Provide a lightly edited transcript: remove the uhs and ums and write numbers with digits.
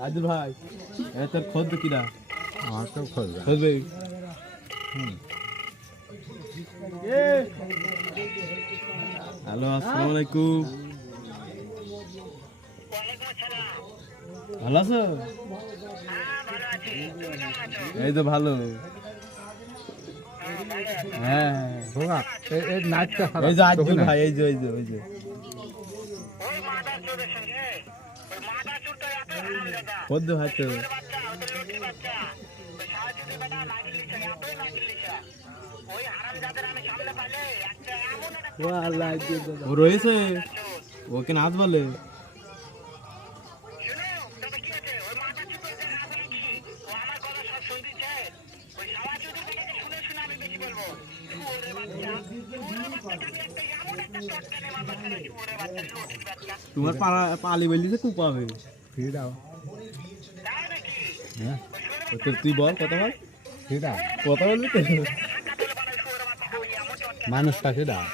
আদিল ভাই তোর খোঁজ তো কিনা আমার তো খোঁজ খুঁজবে হ্যালো আসসালামু আলাইকুম ভালো আছো এই তো ভালো হ্যাঁ এই নাচটা এই যে আজকে ভাই এই যে খোঁজ দে ভাই তো ও রয়েছে ওকে নাচ বলে তোমার পালি বললি যে খুব পাবে ফিরাও হ্যাঁ তুই বল কথা বল ফিরাও কথা বলবি তো মানুষটা ফিরাও